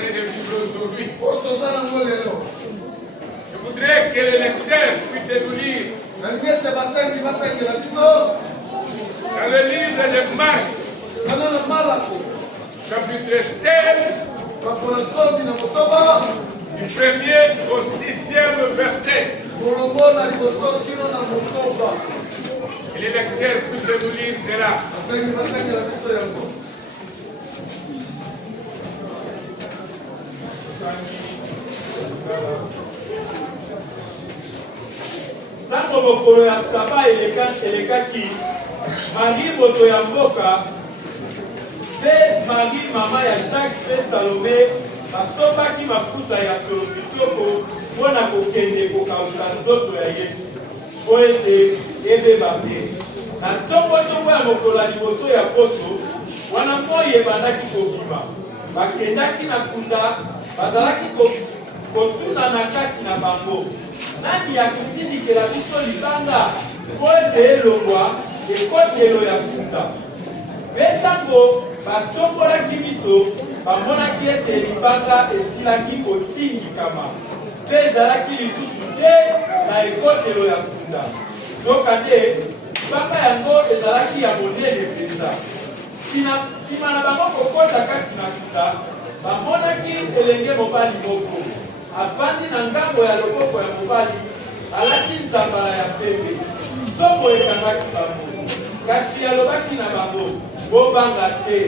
train de vivre aujourd'hui. Je voudrais que le lecteur puisse nous lire dans le livre de Marc, chapitre 16, du 1er au 6e verset. Que le lecteur puisse nous lire cela. Tango mokolo ya saba elekaki Marie moto ya mboka mpe Marie mama ya Jacques mpe Salome basombaki mafuta ya solo kitoko mpona kokende kokausa nzoto ya Yesu mpo ete ebeba mpe. Na ntongo ya mokolo ya liboso ya poso wana moi ebandaki kobima bakendaki na kunda bazalaki kotuna na kati na bango: nani akotindikela biso libanga mpo ete elongwa ekotelo ya kuta? Mpe ntango batombolaki miso bamonaki ete libanga esilaki kotindikama mpe ezalaki lisusu te na ekotelo ya kuta. Zoka nde libanga yango ezalaki ya monene mpenza. Nsima na bango kokota kati na kuta, bamonaki elenge mobali moko avandi na ngambo ya loboko ya mobali, alaki nzambala ya pembe. Somo ekangaki bango, kasi alobaki na bango: bobanga te,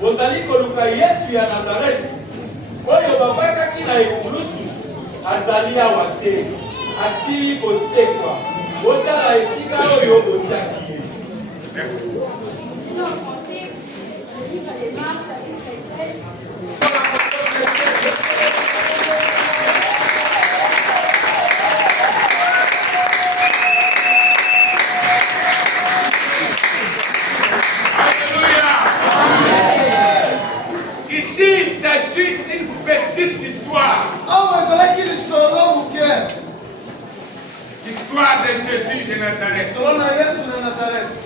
bozali koluka Yesu ya Nazareti oyo babakaki na ekulusu. Azali awa te, asili kosekwa. Botala esika oyo otiaki ye. L'histoire de Jésus de Nazareth.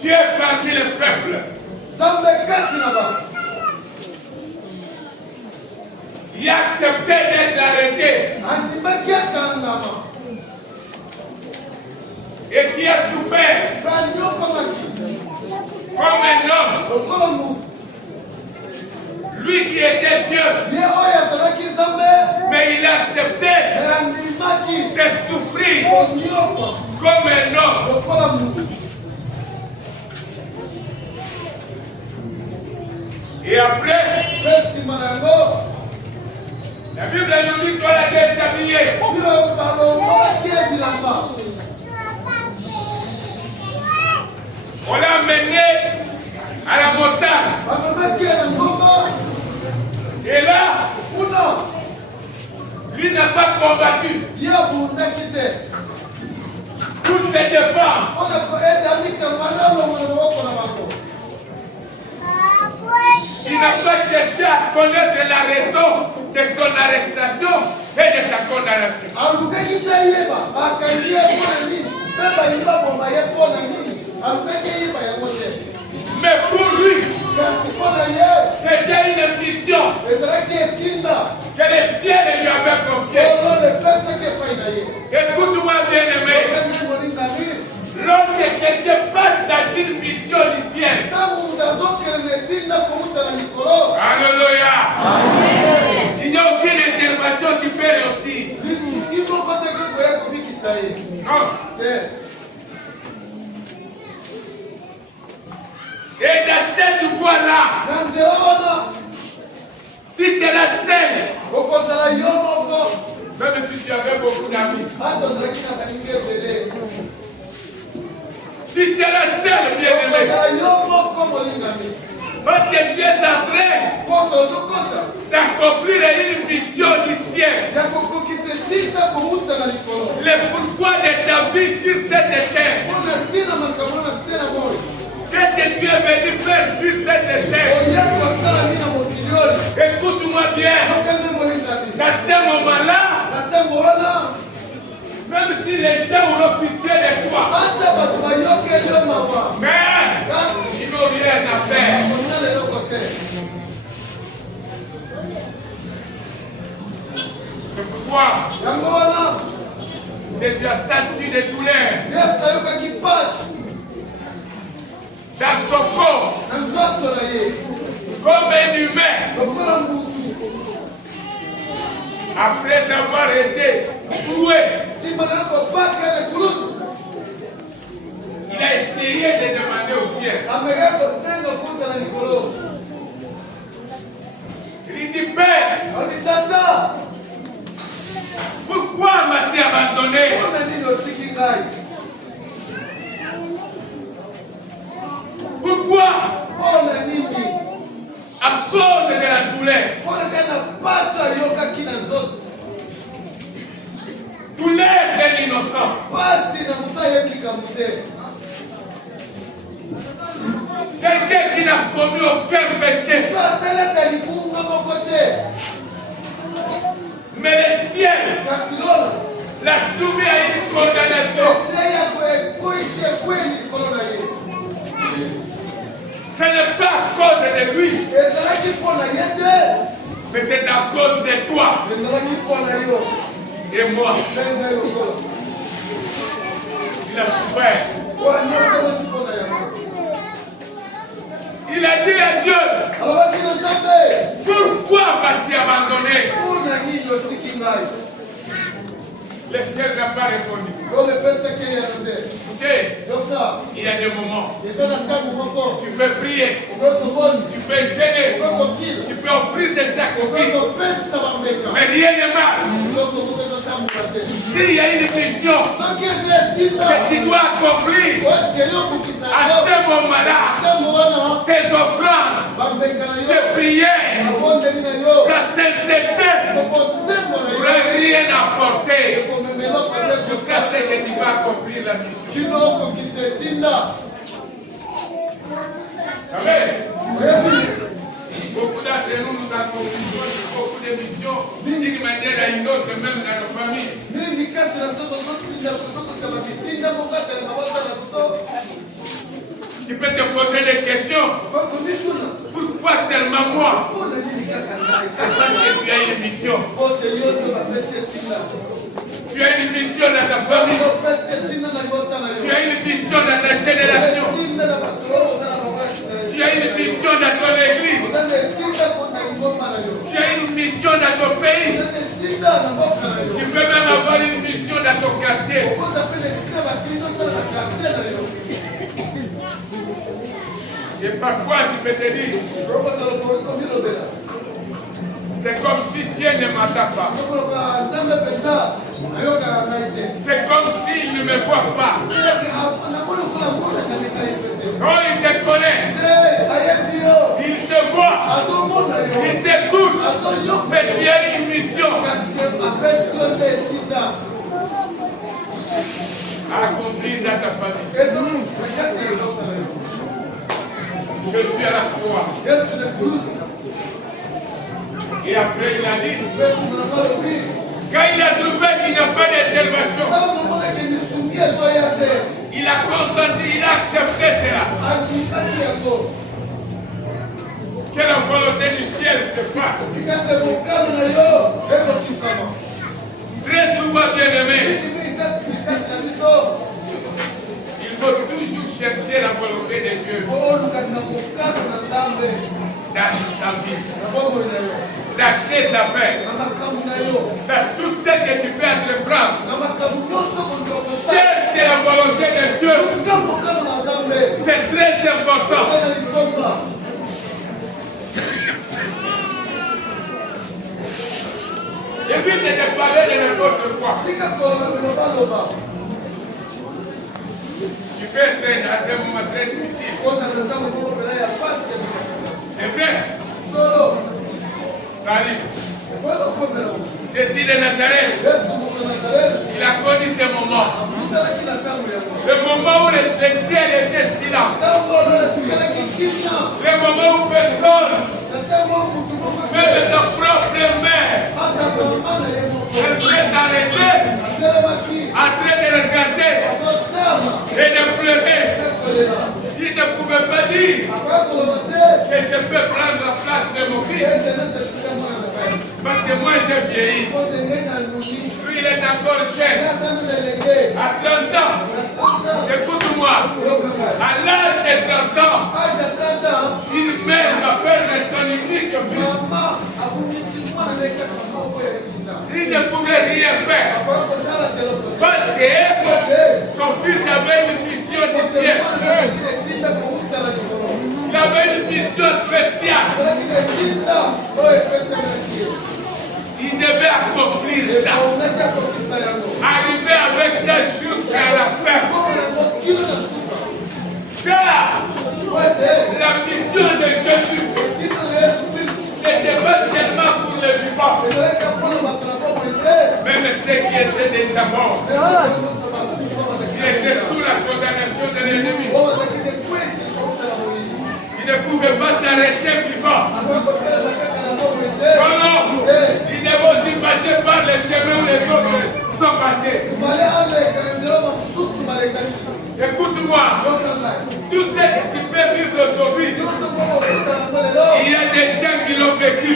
Dieu parmi le peuple. Il a accepté d'être arrêté. Et qui a souffert comme un homme. Lui qui était Dieu, mais il a accepté de souffrir comme un homme. Et après, la Bible nous dit qu'on l'a déshabillé. On l'a amené à la montagne. Et là, lui n'a pas combattu. Toutes ces femmes. Il n'a pas cherché à connaître la raison de son arrestation et de sa condamnation. Mais pour lui, c'était une mission que le ciel lui avait confiée. Écoute-moi bien aimé, lorsque quelqu'un passe dans une mission du ciel, alléluia, il n'y a aucune intervention qui peut réussir. Non. Et dans cette voie-là, tu seras seul. Même si tu avais beaucoup d'amis, tu seras seul, bien-aimé. Parce que Dieu est en train d'accomplir une mission du ciel. Le pourquoi de ta vie sur cette terre. Qu'est-ce que tu es venu faire sur cette terre? Écoute-moi bien. Dans ce moment-là, Même si les gens ont pitié de toi. Mais ils n'ont rien à faire. C'est pourquoi Jésus a senti des douleurs dans son corps comme un humain. Après avoir été cloué, il a essayé de demander au ciel. Il dit, Père, pourquoi m'as-tu abandonné? Pourquoi? À cause de la douleur. Douleur de l'innocent. Quelqu'un qui n'a commis aucun péché. Mais le ciel l'a soumis à une condamnation. Ce n'est pas à cause de lui, mais c'est à cause de toi et moi. Il a souffert. Il a dit à Dieu, pourquoi m'as-tu abandonné? Le ciel n'a pas répondu. Écoutez, il y a des moments où tu peux prier, tu peux gêner, tu peux offrir des sacrifices, mais rien ne marche. S'il y a une mission que tu dois accomplir, à ce moment-là, tes offrandes, tes prières, ta sainteté ne pourraient rien apporter jusqu'à ce que tu vas accomplir la mission. Amen. Beaucoup d'entre nous, nous accomplissons beaucoup de missions d'une manière à une autre, même dans nos familles. Tu peux te poser des questions. Pourquoi seulement moi? C'est parce que tu as une mission. Tu as une mission dans ta famille. Tu as une mission dans ta génération. Tu as une mission dans ton église. Tu as une mission dans ton pays. Tu peux même avoir une mission dans ton quartier. Et parfois tu peux te dire, c'est comme si Dieu ne m'attend pas. C'est comme s'il ne me voit pas. Oh, il te connaît. Il te voit. Il t'écoute. Mais tu as une mission à accomplir dans ta famille. Je suis à la croix. Et après il a dit, quand il a trouvé qu'il n'y a pas d'intervention, il a consenti, il a accepté cela. Que la volonté du ciel se fasse. Très souvent, bien aimé, il faut toujours chercher la volonté de Dieu dans ta vie, dans tes affaires, dans tout ce que tu peux entreprendre. Cherche la volonté de Dieu. C'est très important. Évite de te parler de n'importe quoi. Tu peux être dans un moment très difficile. C'est vrai. Salut. Jésus de Nazareth, il a connu ce moment. Le moment où le ciel était silent. Le moment où personne, même sa propre mère, elle s'est arrêtée à dire que je peux prendre la place de mon fils. Parce que moi j'ai vieilli. Lui il est encore jeune. À 30 ans. Écoute-moi. À l'âge de 30 ans. Il mère ma père de son unique fils. Il ne pouvait rien faire. Parce que son fils avait une mission du ciel. Il avait une mission spéciale. Il devait accomplir ça. Arriver avec ça jusqu'à la fin. Car la mission de Jésus n'était pas seulement pour les vivants, même ceux qui étaient déjà morts. Il était sous la condamnation de l'ennemi. Il ne pouvait pas s'arrêter vivant. Non, il devait aussi passer par les chemins où les autres sont passés. Écoute-moi, tout ce que tu peux vivre aujourd'hui, il y a des gens qui l'ont vécu.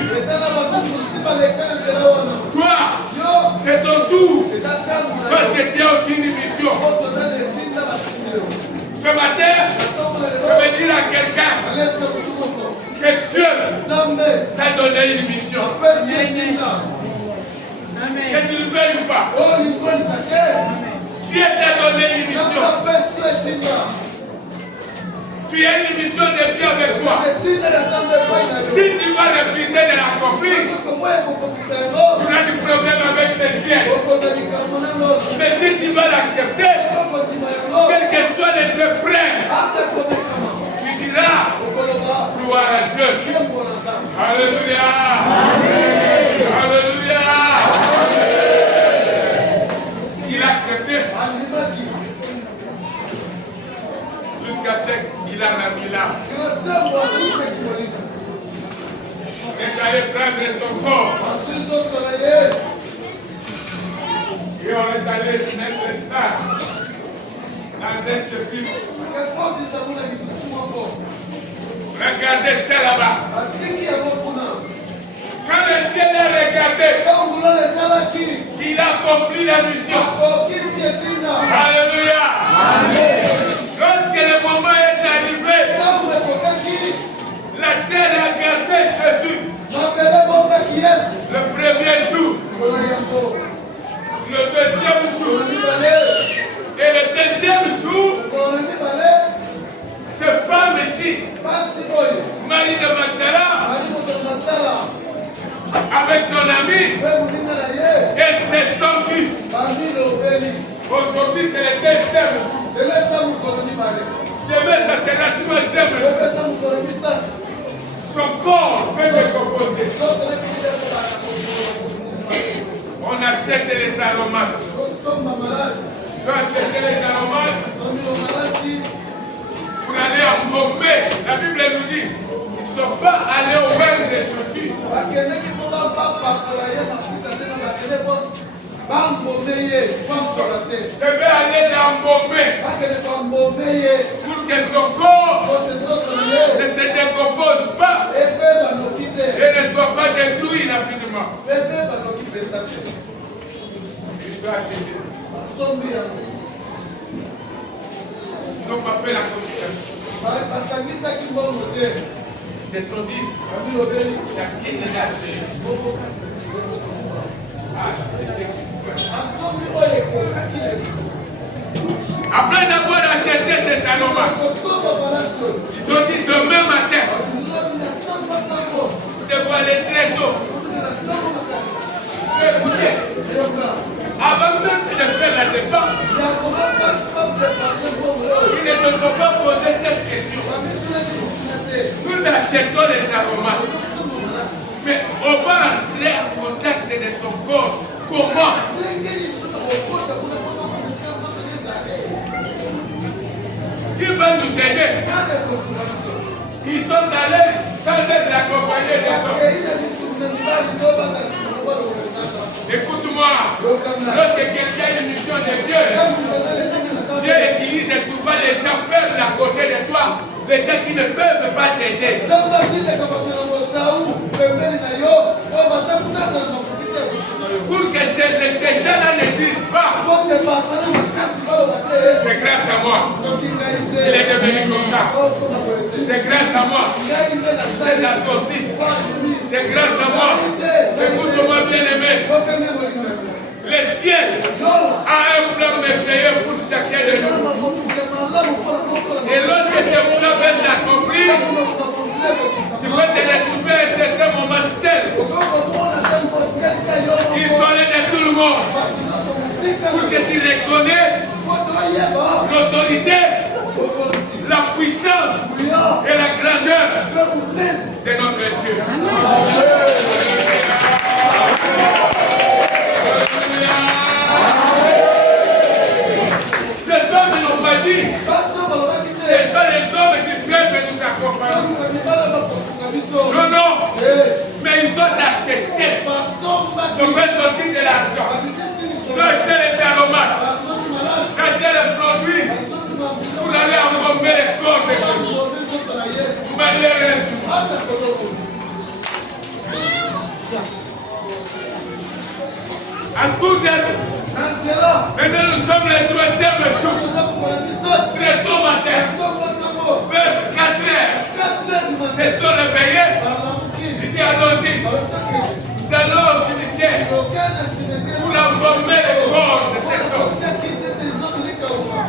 Toi, c'est ton tour, parce que tu as aussi une mission. Ce matin, je vais dire à quelqu'un que Dieu t'a donné une mission. Que tu le veuilles ou pas. Dieu t'a donné une mission. Tu as une mission de Dieu avec toi. Si tu vas refuser de l'accomplir, tu as du problème avec le ciel. Mais si tu vas l'accepter, quel que soit les épreuves, tu diras gloire à Dieu. Alléluia. Alléluia. Il a accepté. Jusqu'à ce qu'il a mis là. On est allé prendre son corps. Et on est allé mettre ça dans un sépulcre. Regardez ça là-bas. Quand le ciel a regardé, il a accompli la mission. Alléluia. Lorsque le moment est arrivé, la terre a gardé Jésus. Le premier jour, le deuxième jour, et le deuxième jour, cette femme ici, Marie de Magdala, avec son ami, elle s'est sentie. Aujourd'hui, c'est le deuxième jour. Demain, ça sera le troisième jour. Son corps peut se composer. On achète les aromates. Ils ont acheté les aromates pour aller embaumer. La Bible nous dit, ils ne sont pas allés au bain de Jésus. Je vais aller l'embaumer pour que son corps ne se décompose pas et ne soit pas détruit rapidement. Il va acheter. Ils n'ont pas fait la communication. Ils se sont dit, chacun est là. Après avoir acheté ces aromates, ils ont dit demain matin, vous devez aller très tôt. Écoutez, avant même de faire la dépense, ils ne se sont pas posé cette question. Nous achetons les aromates, mais on va entrer en contact de son corps. Comment? Qui va nous aider? Ils sont allés sans être accompagnés des hommes. Écoute-moi, lorsque quelqu'un a une mission de Dieu, Dieu utilise souvent les gens faibles à côté de toi Les gens qui ne peuvent pas t'aider. Pour que ces gens-là ne disent pas, c'est grâce à moi. Il est devenu comme ça. C'est grâce à moi. C'est la sortie. C'est grâce à moi. Écoute-moi bien aimé. Le ciel a un plan merveilleux pour chacun de nous. Et lorsque ce plan va s'accomplir, tu peux te retrouver à un certain moment seul. Ils sont là de tout le monde. Pour que tu reconnaisses l'autorité, la puissance et la grandeur de notre Dieu. Ces hommes n'ont pas dit. Ce sont les hommes qui peuvent nous accompagner. Non, non. Mais ils ont acheté. Donc, ils ont sorti de l'argent. Ils ont acheté les aromates. Ils ont acheté les produits pour aller embaumer les corps de Jésus. Malheureusement. En tout cas, maintenant nous sommes le 3e jour. Très tôt matin, vers 4 heures, ils se sont réveillés. Ils disent allons-y, nous allons au cimetière pour embaumer les corps de cet homme.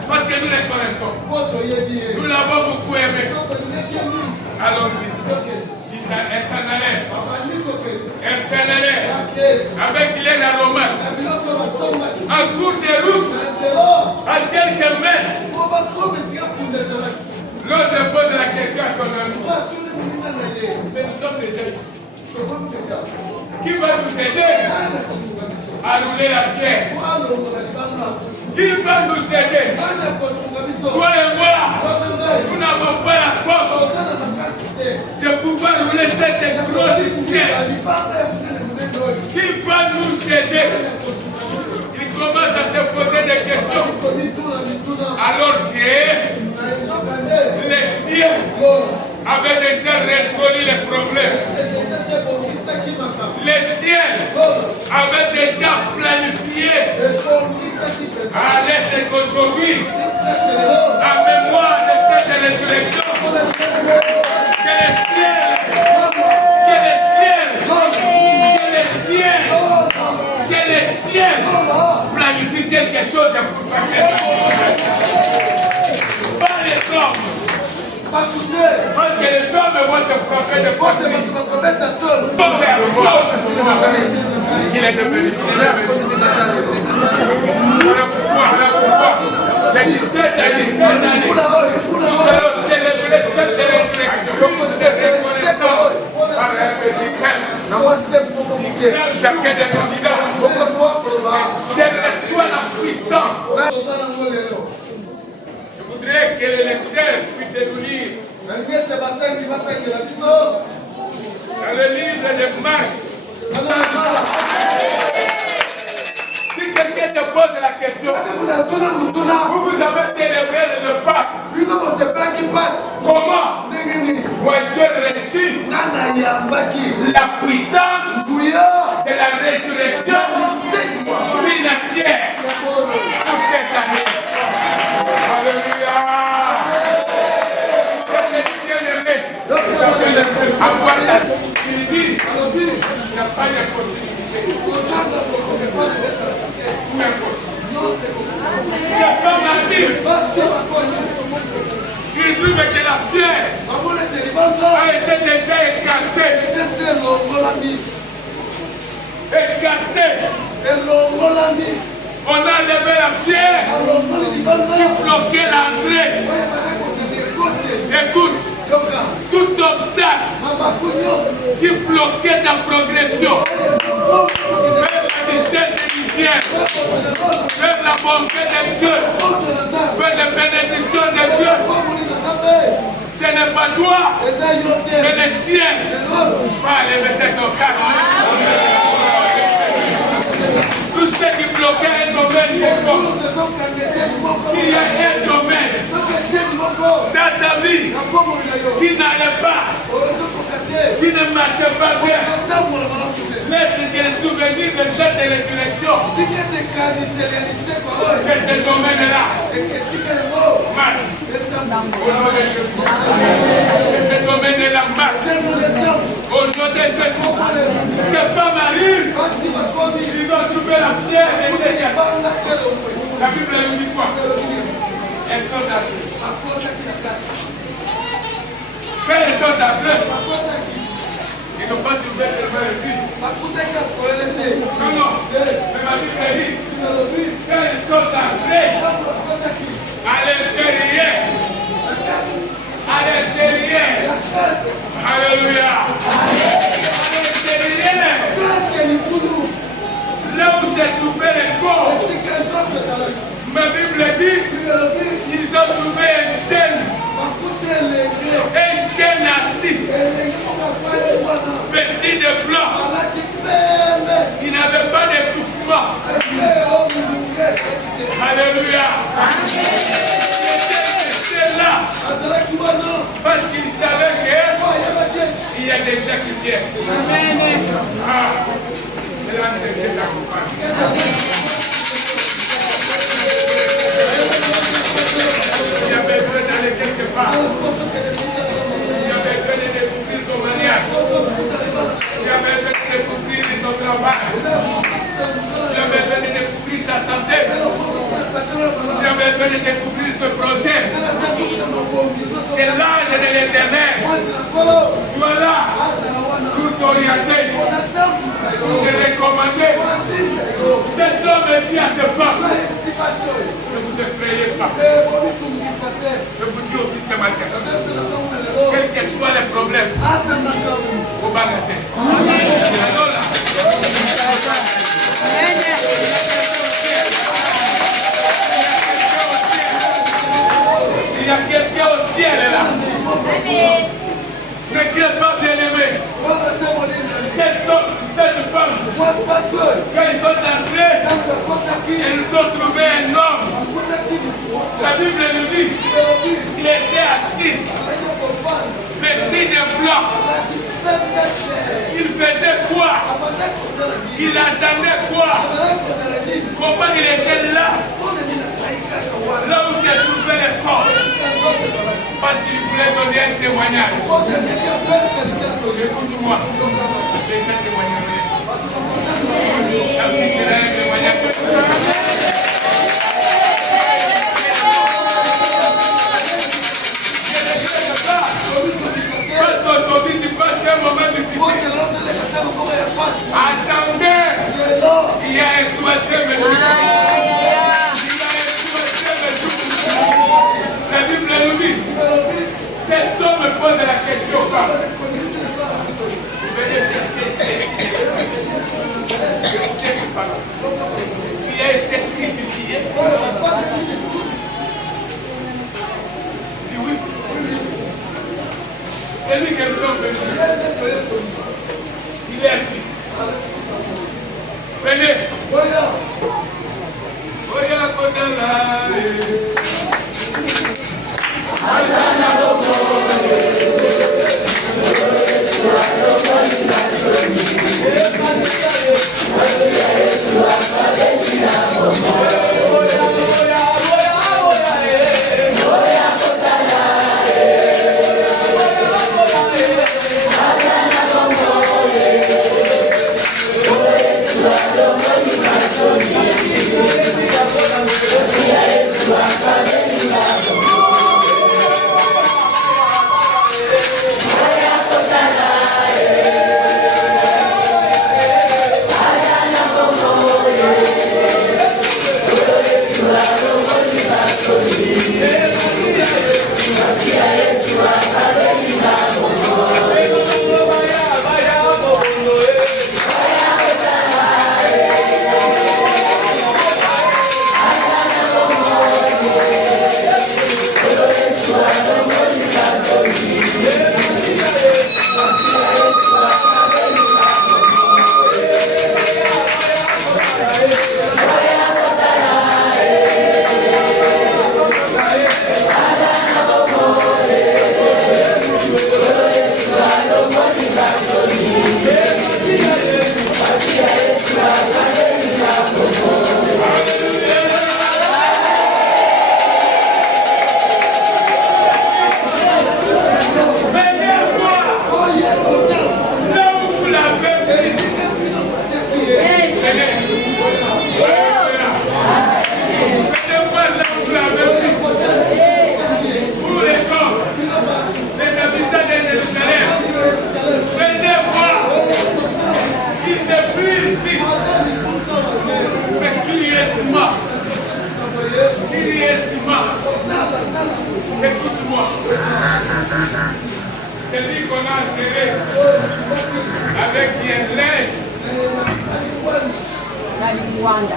Parce que nous les connaissons. Nous l'avons beaucoup aimé. Allons-y. Elle s'en allait. Elle s'en allait avec les aromates. En cours de route, à quelques mètres, l'autre pose la question à son ami. Mais nous sommes déjà ici. Qui va nous aider à rouler la pierre? Qui va nous aider? Toi et moi, nous n'avons pas la force de pouvoir rouler cette grosse pierre. Qui va nous aider? Il commence à se poser des questions. Alors que les siens avaient déjà résolu les problèmes. Les siens avaient déjà planifié. Allez, c'est qu'aujourd'hui, en mémoire de cette résurrection, que les siens planifient quelque chose de pour faire. Pas les hommes. Parce que les hommes vont se frapper de porte. Il est devenu. Voilà pourquoi. J'ai 17 années. Nous allons célébrer cette résurrection. Chacun des candidats, je reçois la puissance. Je voudrais que les lecteurs puissent nous lire dans le livre de Marc. Si quelqu'un te pose la question, vous avez célébré le Pâques. Comment? Moi je reçus la puissance de la résurrection financière pour cette année. Alléluia. Avoir la possibilité, il n'y a pas de possibilité. Il n'y a pas d'avenir. Il trouve que la pierre a été déjà écartée. On a levé la pierre qui bloquait l'entrée. Écoute, tout obstacle qui bloquait ta progression vers la richesse initiale, vers la bonté de Dieu, vers les bénédictions de Dieu. Ce n'est pas toi, mais les siens. Pas les messieurs tout ce qui bloquait un domaine quelconque, s'il y a un domaine dans ta vie qui n'allait pas, qui ne marchait pas bien. Laisse que les souvenirs de cette résurrection, que ce domaine-là marche. Au nom de Jésus. Que ce domaine-là marche. Au nom de Jésus. Que pas Marie, ils ont trouvé la pierre et la Bible nous dit quoi? Elles sont appelées. Quand elles sont appelées, ils n'ont pas trouvé seulement le but. Non, non. Mais ma Bible dit, quand elles sont appelées, à l'intérieur, alléluia, à l'intérieur, là où s'est trouvé les corps, ma Bible dit, ils ont trouvé une chaîne assis, petit de blanc, il n'avait pas d'étouffement, alléluia. Là, parce qu'il savait qu'il y a des gens qui viennent. Ah, c'est là que Dieu t'accompagne. Il y a besoin d'aller quelque part. Il y a besoin de découvrir ton mariage. Il y a besoin de découvrir ton travail. Il y a besoin de découvrir ta santé. Il y a besoin de découvrir ton projet. C'est l'âge de l'éternel. Voilà pour t'orienter, pour te recommander. Cet homme dit à ses femmes, ne vous effrayez pas. Je vous dis aussi ce matin, quels que soient les problèmes, au bas de la tête. Alors là, il y a quelqu'un au ciel là. Ne crains pas, bien-aimé. Cette femme, quand ils sont entrés, ils ont trouvé un homme. La Bible nous dit qu'il était assis, petit de blanc. Il faisait quoi? Il attendait quoi? Comment il était là? Là où s'est trouvé les corps. Parce qu'il voulait donner un témoignage. Écoute-moi. Déjà témoigner. Quand il sera un témoignage. Parce qu'aujourd'hui tu passes un moment difficile. Attendez. Il y a un troisième jour. La Bible nous dit, cet homme pose la question pas. Vous venez chercher il a été crucifié. Oui. C'est lui qu'elles sont venues. Il est pris. Venez. Oya Kodala.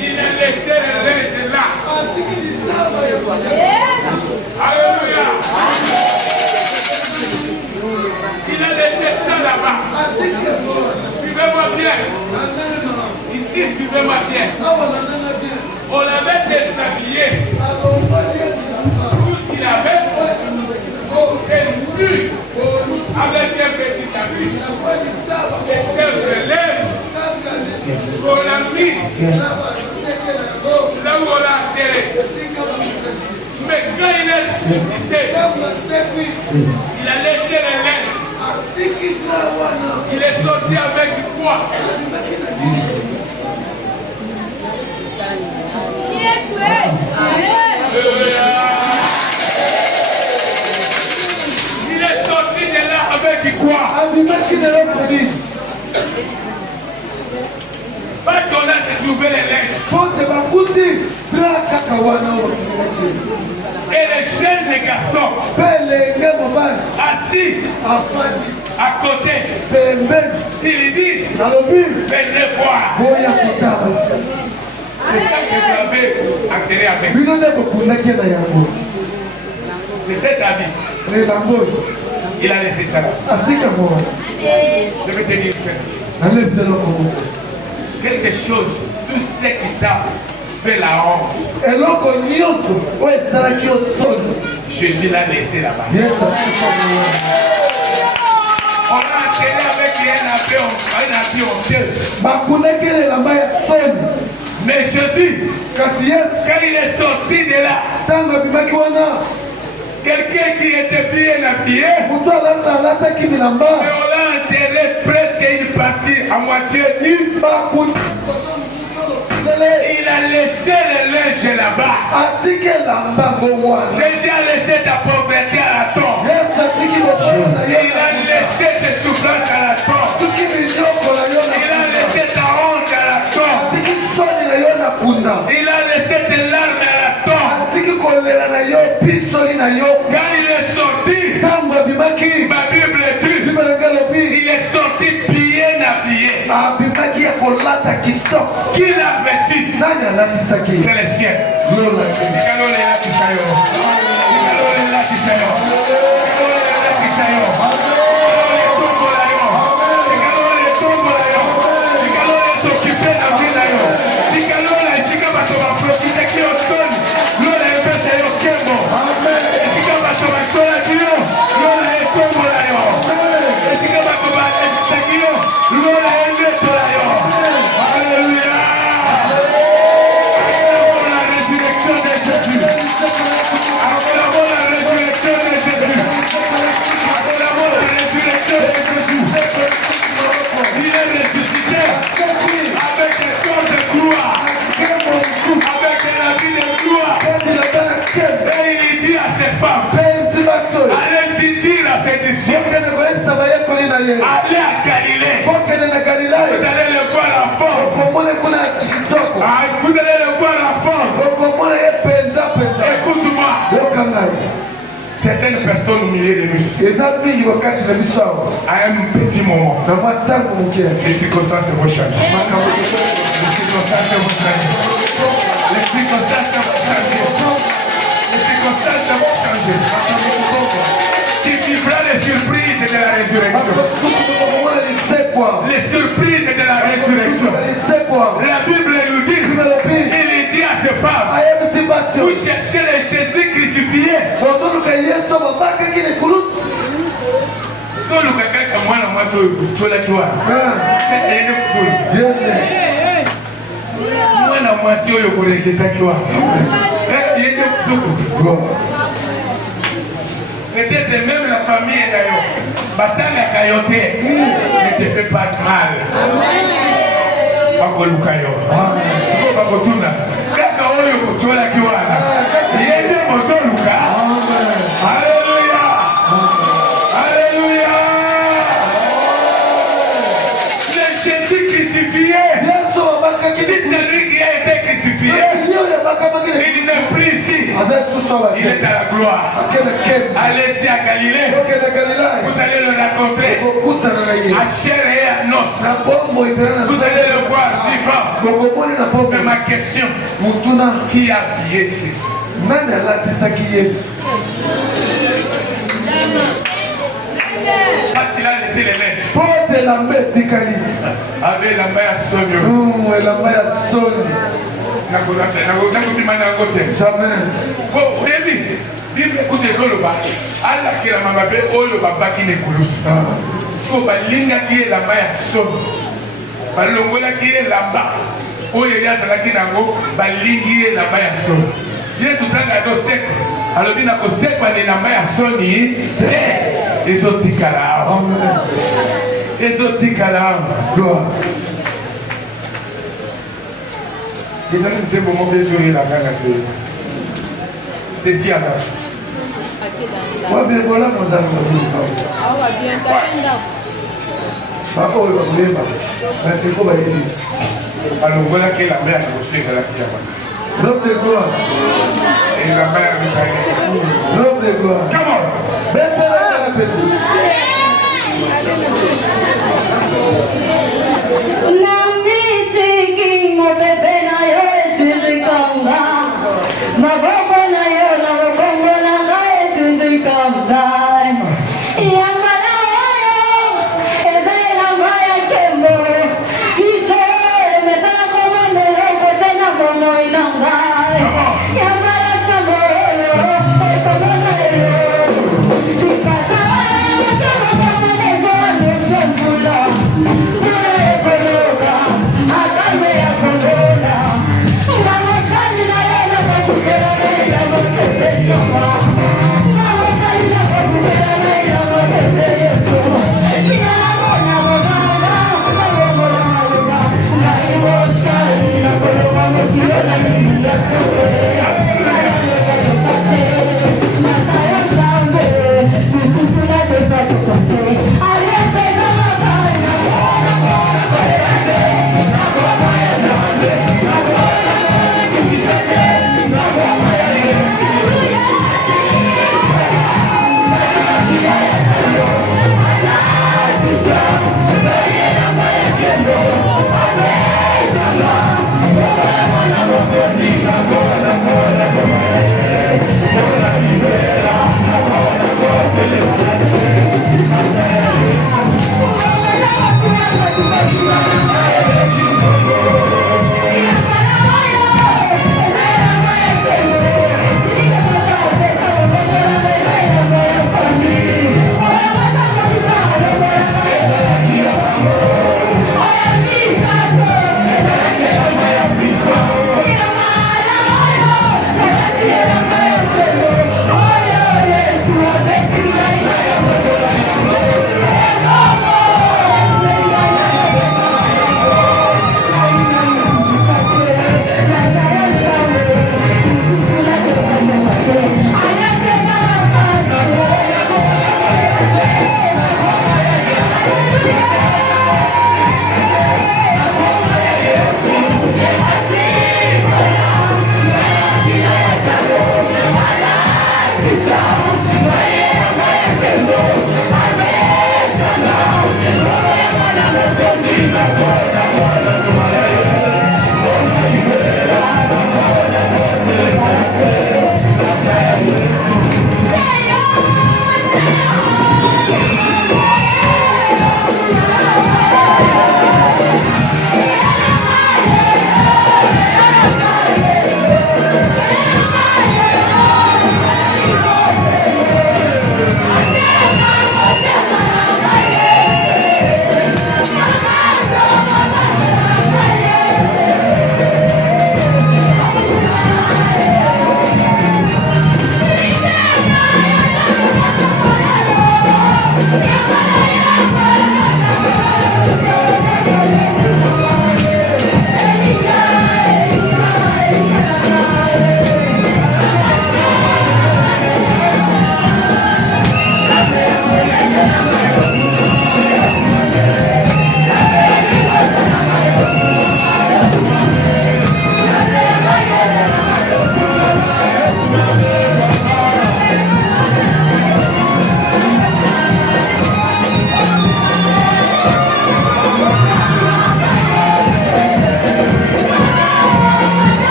Il a laissé le linge là. Alléluia. Il a laissé ça là-bas. Suivez-moi bien. Ici, suivez-moi bien. On l'avait déshabillé. Tout ce qu'il avait est nu avec un petit habit. Et quelques lèvres qu'on l'a mis là où on l'a enterré. Mais quand il est ressuscité, il a laissé les lèvres. Il est sorti avec quoi? Il est sorti de là avec quoi? Parce qu'on a trouvé les linges. Et les jeunes garçons assis à côté, ils disent venez voir. C'est ça que vous avez enterré avec. C'est cet habit. Il a laissé ça là. Je vais te dire quelque chose, tout ce qui t'a fait la honte. Jésus l'a laissé là-bas. On l'a enterré avec un habit honteux. Mais Jésus, quand il est sorti de là, quelqu'un qui était bien habillé, mais on l'a enterré presque une partie à moitié nue. Il a laissé le linge là-bas. Jésus a laissé ta pauvreté à la tombe. Il a laissé tes souffrances à la tombe. Il a laissé ta honte à la tombe. Il a laissé tes larmes à la tombe. Quand il est sorti, ma Bible dit, il est sorti bien habillé. Qui l'a vêtu? C'est le ciel. Allez-y dire à ces disciples, allez à Galilée, vous allez le voir en forme. Vous allez le voir en forme. Écoute-moi, certaines personnes au milieu de nous, à un petit moment, les circonstances vont changer. Les circonstances vont changer. Les circonstances vont changer. Les circonstances vont changer. Tu vivras les surprises de la résurrection. Les surprises de la résurrection. La Bible nous dit, il dit à ces femmes, vous cherchez les Jésus crucifiés. Peut-être même la famille est d'ailleurs. Bataille à Kayote ne te fait pas de mal. Alléluia. Alléluia. Le Jésus crucifié. C'est celui qui a été crucifié. Il n'est plus ici. Il est à la gloire. Allez-y à Galilée. Vous allez le rencontrer. À chair et à os. Vous allez le voir vivant. Mais ma question, qui a habillé Jésus? Parce qu'il a laissé les mèches. Avec la main à Sonio. Jamais. Bon, vous avez dit, écoutez, Zoloba, Allah qui la maman bé, Oyo Baba qui n'est coulous. So, Balinga qui est la main à Sonio. Balongola qui est là-bas. Oyo Yazala qui n'a pas, Balingi est la main à Sonio. Jésus tanga do sec. Alors bien ko sec pa na main à Sonio. Ezotikala. Amen. Ezotikala. Gloire. Les amis, c'est mon moment de jouer la gagne. C'est si à ça. Moi, bien voilà, nous allons alors voilà que la mère nous sait la qui a l'homme de gloire. Et la mère nous a l'homme de gloire. Come on. Maintenant, la petite. Thank you.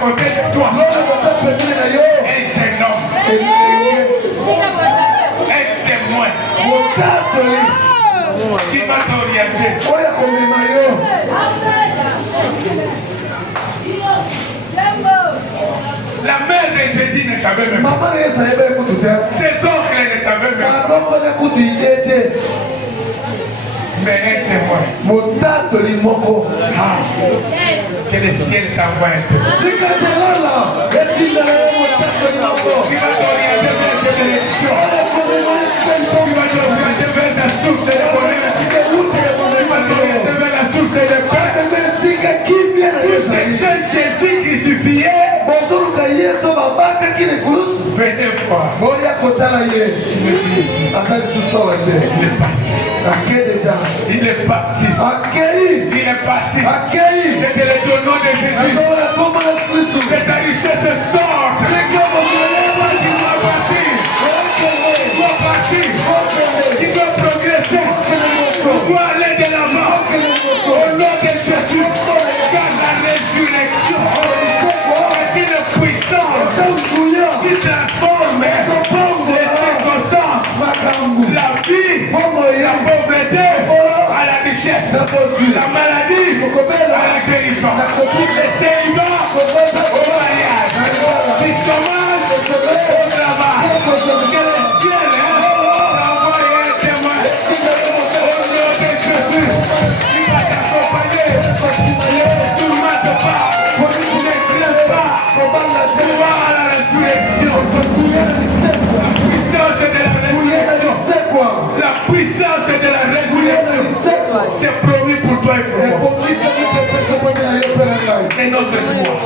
côté de toi, un jeune homme, un témoin qui va t'orienter. La mère de Jésus ne savait même pas. Ses oncles ne savaient même pas. Mais un témoin. Que le ciel t'envoie un témoin. Qui va t'orienter vers tes bénédictions. Qui va t'orienter vers la source de bonheur. Qui va t'orienter vers la source de paix. Pour chercher Jésus crucifié. Venez voir. Il est ici. Il est parti. Il est parti. Il est parti. Je te le dis au nom de Jésus. Que ta richesse sorte. Il doit partir. Il doit partir. Il doit progresser. Il doit aller de l'avant. Au nom de Jésus. Car la résurrection est une puissance qui transforme les circonstances. La vie, la pauvreté à la richesse, la maladie à la guérison, le célibat au mariage, du chômage au travail. Que le ciel t'envoie un témoin au nom de Jésus. Il va t'accompagner. Ne tourmente pas. Ne crains pas. Crois à la résurrection. La puissance de la résurrection, c'est promis pour toi et pour moi. C'est notre droit.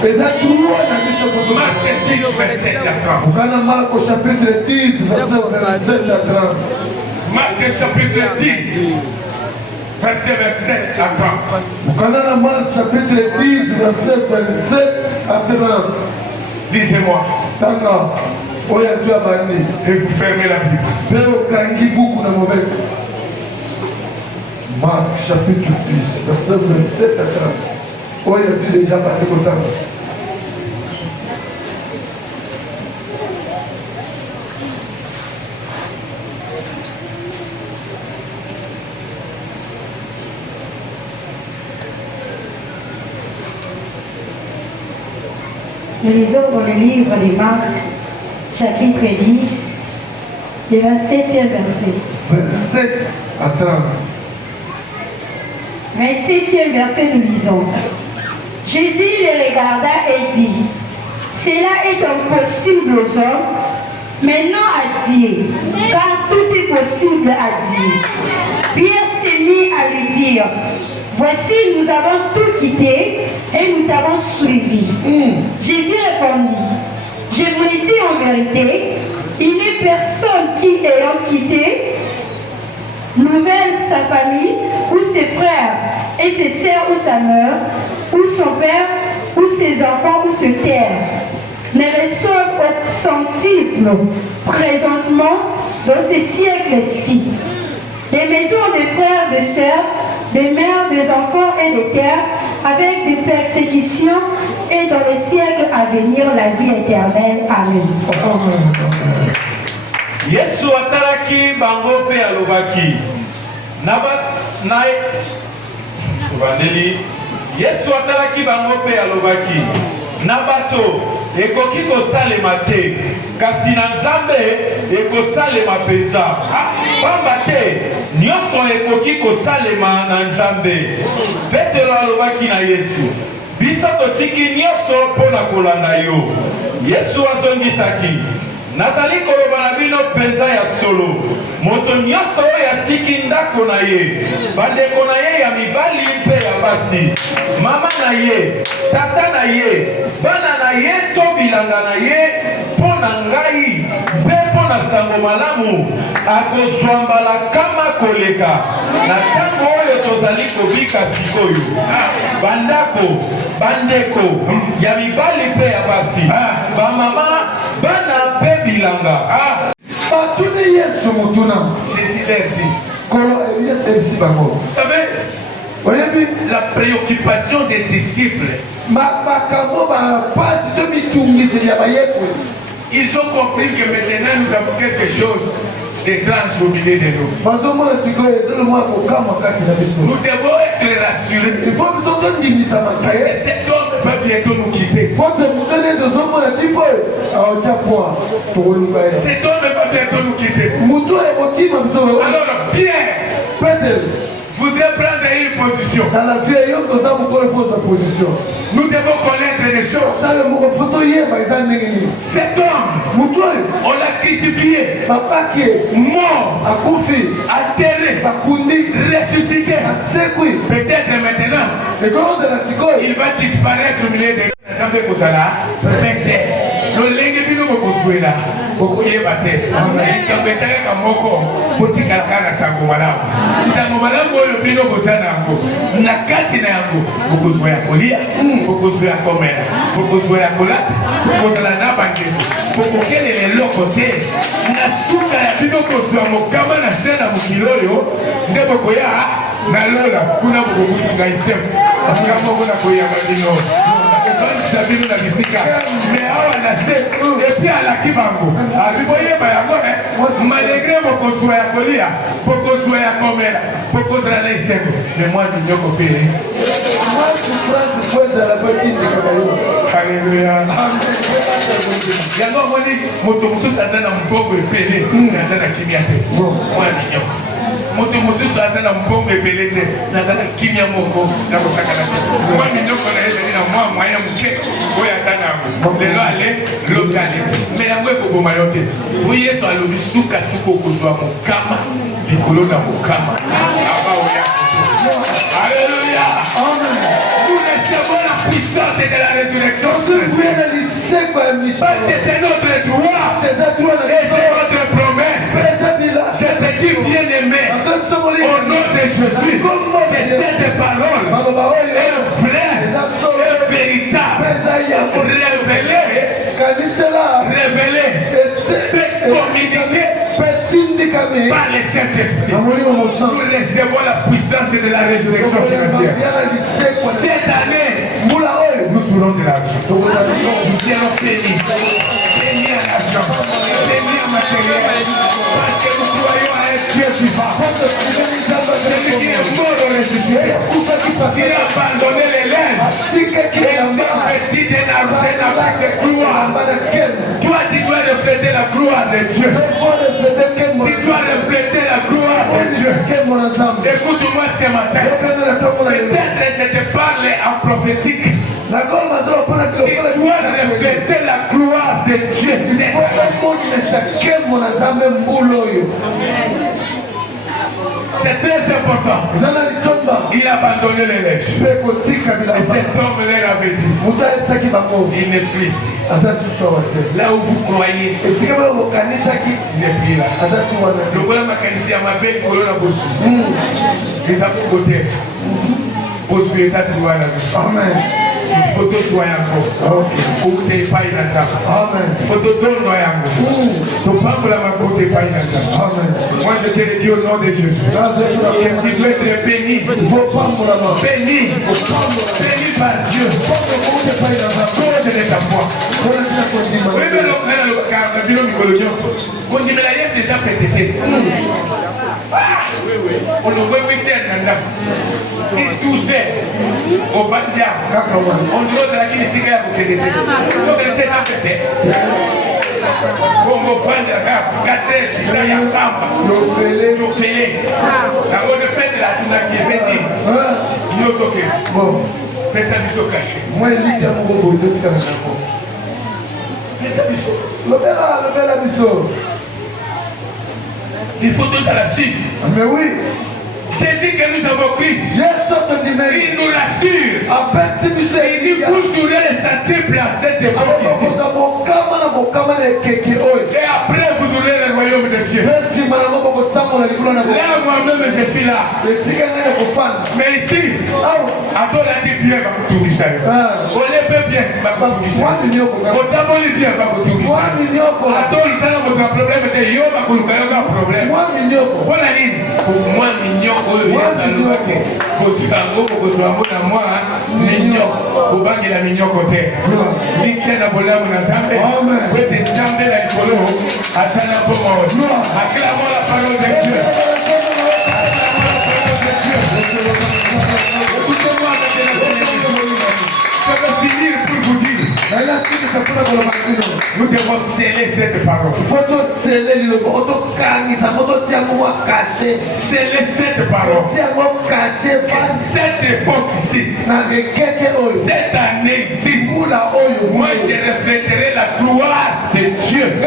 C'est notre droit. Marc 10, verset 30. Marc chapitre 10, verset 27 à 30. Marc chapitre 10, verset 27 à 30. Marc chapitre 10, verset 27 à 30. Disez-moi. Et vous fermez la Bible. Marc chapitre 10, verset 27 à 30. Oh, Jésus déjà parti au temps. Nous lisons dans le livre de Marc, chapitre 10, le 27e verset. 27 à 30. 27e verset, nous lisons. Jésus les regarda et dit, cela est impossible aux hommes, mais non à Dieu, car tout est possible à Dieu. Pierre s'est mis à lui dire, voici, nous avons tout quitté et nous t'avons suivi. Jésus répondit, je vous le dis en vérité, il n'est personne qui, ayant quitté nouvelle sa famille, ou ses frères et ses sœurs, ou sa mère, ou son père, ou ses enfants, ou ses terres, ne reçoivent au centuple présentement dans ces siècles-ci des maisons, des frères, des sœurs, des mères, des enfants et des terres, avec des persécutions, et dans les siècles à venir, la vie éternelle. Amen. Yesu atalaki bango pe alobaki. Yesu atalaki bango pe alobaki. Nabato ekoki kosalema te, kasi na Nzambe ekosalema penza. Pamba te nyonso ekoki kosalema na Nzambe. Petelo alobaki na Yesu, biso totiki nyonso mpo na kolanda yo. Yesu azongisaki, nazali koloba na bino penza ya solo, moto nyonso oyo atiki ndako na ye, bandeko na ye ya mibali mpe ya basi, mama na ye, tata na ye, bana na ye to bilanga na ye, mpo na ngai mpe mpo na sango malamu, akozwa mbala kama koleka na ntango oyo tozali kobika sikoyo. Bandako, bandeko ya mibali mpe ya basi, bamama, bana mpe bilanga. Batuni Yesu mutuna. Jésus leur dit, Kolo Yesu ebisi bango. vous savez, La préoccupation des disciples. Ils ont compris que maintenant nous avons quelque chose d'étrange au milieu de nous. Nous devons être rassurés. Cet homme va bientôt nous quitter. Cet homme va bientôt nous quitter. Alors Pierre voudrait prendre une position. Nous devons connaître les choses. Cet homme, on l'a crucifié, mort, enterré, ressuscité. Peut-être maintenant, il va disparaître au milieu des malgré mon consoin à Colia, pour consoin à Comera, pour consoin à l'Aïsem, mais moi, je ne peux pas. Alléluia. Yango moni moto mususu aza na mbongo epele naza na kimia te mwana minyo moto mususu aza na mbongo epele te naza na kimia moko na kosakana te mwana minyo kona ezali na mwa mwaya moke oyo aza nango lelo ale lokale me yango ekoboma yo te po yesu alobi suka siko okozwa mokama likolo na mokama aba oya. Alléluia. Nous recevons la puissance de la résurrection. Parce que c'est notre droit et c'est notre promesse. Je te dis bien aimé, au nom de Jésus, que cette parole est vraie, est véritable, révélée, communiquée par les Saint-Esprit. Nous recevons la puissance de la résurrection financière. Cette année, nous serons de l'argent. Nous serons bénis. Bénis en argent. Bénis en matériel. Parce que nous croyons à un Dieu vivant. Celui qui est mort au ressuscité. Qui a abandonné les lèvres. Et s'est vêtu d'un argent avec de gloire. Toi, tu dois refléter la gloire de Dieu. Tu dois refléter la gloire de Dieu. Écoute-moi ce matin. Peut-être je te parle en prophétique. Tu dois refléter la gloire de Dieu. C'est très important. Il a abandonné les lèches. Et cet homme leur avait dit, il n'est plus ici. Là où vous croyez, il n'est plus là. Le voilà ma qualité à ma belle colonne à Bossou. Les apôtres Bossou et ça, tu vois là. Amen. Photo soyango. Côté paille dans ça. Amen. Photo donne noyango. Ton papa la ma côté paille dans ça. Amen. Moi je te le dis au nom de Jésus. Que tu dois être béni. Béni. Béni par Dieu. Cause de ta foi. Oui, mais le quand il me l'a dit, c'est ça pété. On le voit week-end maintenant. Il toussait au Bandia. On dit l'autre là qui est ici qu'il y a beaucoup de temps. Donc c'est ça pété. Comme au fan de la gare, 4 heures, il y a un papa. Nous fêlé. La bonne fête de la tuna qui est petite. Nous sommes bon. Fais ça biseau caché. Moi, il dit à mon robot, il dit à mon enfant. Fais ça biseau. Le bel biseau. Il faut tout à la suite. Mais oui. Jésus que nous avons pris, il nous rassure. Il dit vous jouerez les santé placés de votre ici. Et après vous aurez le royaume des cieux. Là moi-même je suis là. Mais ici, attends la dit bien va tout ça. On les fait bien va tout ça. On d'abord bien va tout ça. Attends le temps votre problème de yo va vous faire un problème. Voilà ligne. pour moi mignon oyo yasalobake kosango kokozwango na moi mignon kobangela mignon côté likia na bolamu na nzambe po ete nzambe na likolo asala mbongo oyo acclamons la parole de Dieu. Écoutez-moi maintenant. Je vais finir pour vous dire. Nous devons sceller cette parole. Sceller cette parole. Cette époque ici, cette année ici, moi je refléterai la gloire de Dieu. À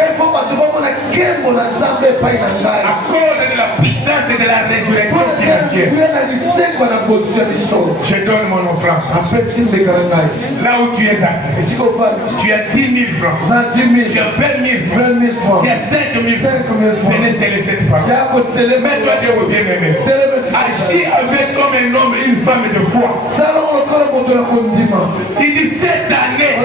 cause de la puissance et de la résurrection financière. Je donne mon offrande. Là où tu es assis, tu as 10 000 francs, tu as 20 000 francs, tu as 5 000 francs. Venez sceller cette parole. Mets-toi debout, bien-aimé. Agis avec comme un homme et une femme de foi. Tu dis cette année,